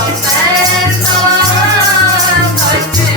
Bye.